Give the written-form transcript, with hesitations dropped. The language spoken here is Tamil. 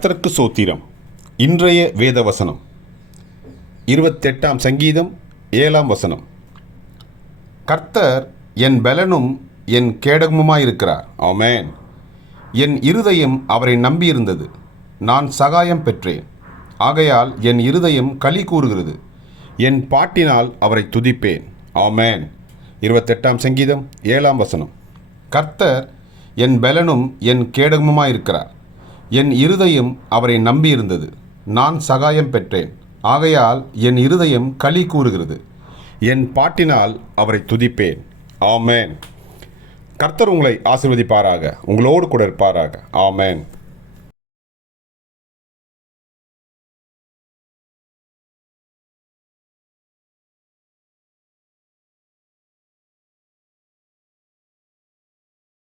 கர்த்தருக்கு சோத்திரம். இன்றைய வேத வசனம் 28 சங்கீதம் 7 கர்த்தர் என் பலனும் என் கேடகமுமாயிருக்கிறார். ஆமென். என் இருதயம் அவரை நம்பியிருந்தது, நான் சகாயம் பெற்றேன். ஆகையால் என் இருதயம் களி கூறுகிறது, என் பாட்டினால் அவரை துதிப்பேன். ஆமென். 28 சங்கீதம் 7 கர்த்தர் என் பலனும் என் கேடகமுமாயிருக்கிறார். என் இருதயம் அவரை நம்பியிருந்தது, நான் சகாயம் பெற்றேன். ஆகையால் என் இருதயம் களி கூறுகிறது, என் பாட்டினால் அவரை துதிப்பேன். ஆமென். கர்த்தர் உங்களை ஆசீர்வதிப்பாராக, உங்களோடு கூட இருப்பாராக. ஆமென்.